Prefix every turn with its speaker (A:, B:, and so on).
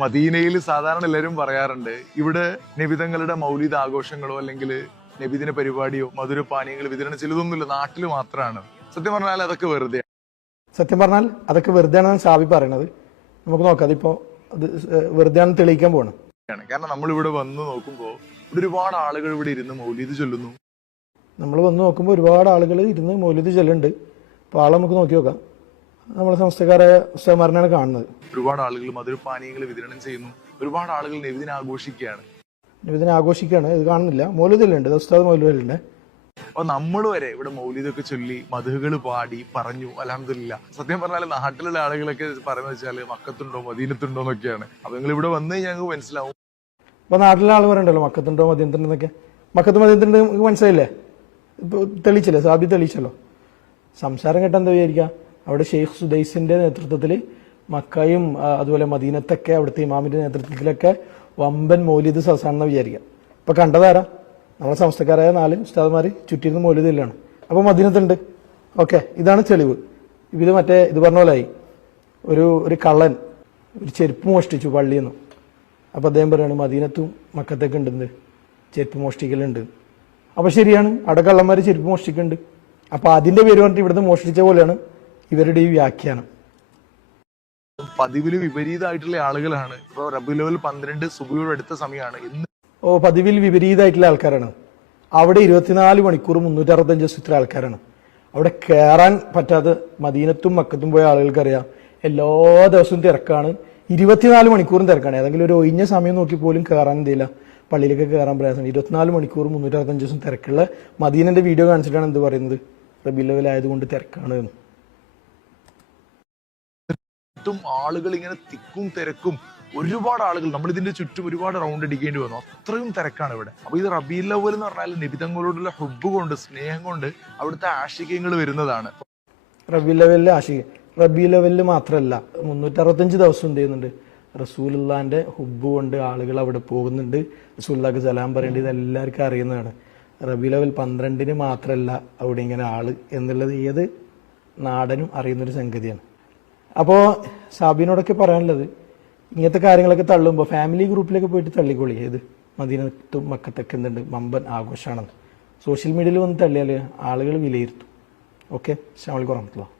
A: മദീനയിൽ സാധാരണ എല്ലാവരും പറയാറുണ്ട് ഇവിടെ നബിതങ്ങളുടെ മൗലിക ആഘോഷങ്ങളോ അല്ലെങ്കിൽ നബിദിന പരിപാടിയോ മധുരപാനീയങ്ങൾ വിതരണം ചെയ്തതൊന്നുമില്ല നാട്ടിൽ മാത്രമാണ്. സത്യം പറഞ്ഞാൽ അതൊക്കെ വെറുതെ
B: സത്യം പറഞ്ഞാൽ അതൊക്കെ വെറുതെ ആണെന്ന് ഷാബി പറയണത്. നമുക്ക് നോക്കാം അതിപ്പോ അത് വെറുതെ ആണെന്ന് തെളിയിക്കാൻ പോകണം
A: കാരണം നമ്മൾ ഇവിടെ വന്ന് നോക്കുമ്പോൾ ഇവിടെ ഒരുപാട് ആളുകൾ ഇവിടെ ഇരുന്ന് മൗലീദ് ചൊല്ലുന്നു.
B: നമ്മൾ വന്ന് നോക്കുമ്പോൾ ഒരുപാട് ആളുകൾ ഇരുന്ന് മൗലിദ് ചൊല്ലുന്നുണ്ട്. അപ്പോൾ ആളെ നമുക്ക് നോക്കി നോക്കാം. നമ്മളെ സംസ്ഥക്കാരായ ഉസ്താമാരനാണ് കാണുന്നത്.
A: ഒരുപാട് ആളുകൾ മധുരപാനീയങ്ങൾ വിതരണം ചെയ്യുന്നു. ഒരുപാട് ആളുകൾ നബിദിനം ആഘോഷിക്കുകയാണ്.
B: ഇതിനെ ആഘോഷിക്കുകയാണ്. ഇത് കാണുന്നില്ല. മൗലിദിലുണ്ട് ഉസ്താദ് മൗലിദിലുണ്ട്
A: അപ്പൊ നമ്മൾ വരെ ഇവിടെ മൗലിദൊക്കെ ചൊല്ലി മധുകൾ പാടി പറഞ്ഞു അലഹമില്ല സത്യം പറഞ്ഞാൽ നാട്ടിലുള്ള ആളുകളൊക്കെ പറയുന്നത് വെച്ചാൽ മക്കത്തുണ്ടോ മദീനത്തുണ്ടോ എന്നൊക്കെയാണ്. അപ്പൊ നിങ്ങൾ ഇവിടെ വന്നു ഞങ്ങൾക്ക് മനസ്സിലാവും.
B: അപ്പോൾ നാട്ടിലെ ആൾ പറയണ്ടല്ലോ മക്കത്തുണ്ടോ മദീനത്തുണ്ടെന്നൊക്കെ മക്കത്ത് മദ്യത്തുണ്ട് നമുക്ക് മനസ്സിലായില്ലേ? ഇപ്പോൾ തെളിയിച്ചല്ലേ? സാബി തെളിയിച്ചല്ലോ. സംസാരം എന്താ വിചാരിക്കുക അവിടെ ഷെയ്ഖ് സുദൈസിന്റെ നേതൃത്വത്തിൽ മക്കയും അതുപോലെ മദീനത്തൊക്കെ അവിടുത്തെ ഇമാമിന്റെ നേതൃത്വത്തിലൊക്കെ വമ്പൻ മൗലിദ് സസാണെന്ന് വിചാരിക്കാം. ഇപ്പൊ കണ്ടതാരാ? നമ്മളെ സംസ്ഥക്കാരായ നാല് ഉസ്താദ്മാർ ചുറ്റിരുന്ന് മൗലിദില്ലാണ് അപ്പോൾ മദീനത്തുണ്ട്. ഓക്കെ ഇതാണ് തെളിവ്. ഇത് മറ്റേ ഇത് പറഞ്ഞ പോലായി. ഒരു ഒരു കള്ളൻ ഒരു ചെരുപ്പ് മോഷ്ടിച്ചു പള്ളിയിൽ നിന്ന് അപ്പോൾ അദ്ദേഹം പറയാണ് മദീനത്തും മക്കത്തൊക്കെ ഉണ്ടെന്ന്. ചെരുപ്പ് മോഷ്ടിക്കലുണ്ട്. അപ്പോൾ ശരിയാണ്. അവിടെ കള്ളന്മാര് ചെരുപ്പ് മോഷ്ടിക്കുന്നുണ്ട്. അപ്പോൾ അതിന്റെ പേര് പറഞ്ഞിട്ട് ഇവിടുന്ന് മോഷ്ടിച്ച പോലെയാണ് ഇവരുടെ ഈ വ്യാഖ്യാനം.
A: പതിവിൽ വിപരീതമായിട്ടുള്ള ആളുകളാണ്. ഇപ്പൊ റബി ലെവൽ പന്ത്രണ്ട് സുബിയോട് അടുത്ത സമയമാണ്. ഇന്ന്
B: ഓ പതിവിൽ വിപരീതമായിട്ടുള്ള ആൾക്കാരാണ്. അവിടെ ഇരുപത്തിനാല് മണിക്കൂർ മുന്നൂറ്റി അറുപത്തഞ്ച് ദിവസം ആൾക്കാരാണ്. അവിടെ കയറാൻ പറ്റാതെ മദീനത്തും മക്കത്തും പോയ ആളുകൾക്കറിയാം. എല്ലാ ദിവസവും തിരക്കാണ്. ഇരുപത്തിനാല് മണിക്കൂറും തിരക്കാണ്. ഏതെങ്കിലും ഒരു ഒഴിഞ്ഞ സമയം നോക്കി പോലും കയറാൻ എന്തില്ല. പള്ളിയിലേക്ക് കയറാൻ പ്രയാസം. ഇരുപത്തിനാല് മണിക്കൂർ മുന്നൂറ്റി അറുപത്തഞ്ച് ദിവസം തിരക്കുള്ള മദീനന്റെ വീഡിയോ കാണിച്ചിട്ടാണ് എന്ത് പറയുന്നത്? റബി ലെവൽ ആയതുകൊണ്ട് തിരക്കാണ് എന്ന്.
A: ചുറ്റും ആളുകൾ ഇങ്ങനെ തിക്കും തിരക്കും ഒരുപാട് ആളുകൾ നമ്മൾ ഇതിന്റെ ചുറ്റും ഒരുപാട് റൗണ്ട് അടിക്കേണ്ടി വന്നു. അത്രയും തിരക്കാണ് ഇവിടെ. അപ്പൊ ഇത് റബീൽ ലവൽ എന്ന് പറഞ്ഞാൽ നിബിതങ്ങളോടുള്ള ഹുബ് കൊണ്ട് സ്നേഹം കൊണ്ട് അവിടുത്തെ ആശികങ്ങൾ വരുന്നതാണ്.
B: റബീൽ ലവലിലെ ആശിക. റബീ ലെവലിൽ മാത്രമല്ല മുന്നൂറ്റി അറുപത്തഞ്ച് ദിവസം എന്ത് ചെയ്യുന്നുണ്ട്? റസൂലുള്ളാന്റെ ഹുബ് കൊണ്ട് ആളുകൾ അവിടെ പോകുന്നുണ്ട്. റസൂലുള്ളാക്ക് സലാം പറയേണ്ടത് എല്ലാവർക്കും അറിയുന്നതാണ്. റബി ലെവൽ പന്ത്രണ്ടിന് മാത്രമല്ല അവിടെ ഇങ്ങനെ ആൾ എന്നുള്ളത് ഏത് നാടനും അറിയുന്നൊരു സംഗതിയാണ്. അപ്പോൾ സാബിനോടൊക്കെ പറയാനുള്ളത് ഇങ്ങനത്തെ കാര്യങ്ങളൊക്കെ തള്ളുമ്പോൾ ഫാമിലി ഗ്രൂപ്പിലൊക്കെ പോയിട്ട് തള്ളിക്കോളി. ഏത്? മദീനത്തും മക്കത്തൊക്കെ എന്തുണ്ട്? മമ്പൻ ആഘോഷമാണെന്ന് സോഷ്യൽ മീഡിയയിൽ വന്ന് തള്ളിയാൽ ആളുകൾ വിലയിരുത്തും. ഓക്കെ അസ്സാം വലൈക്കും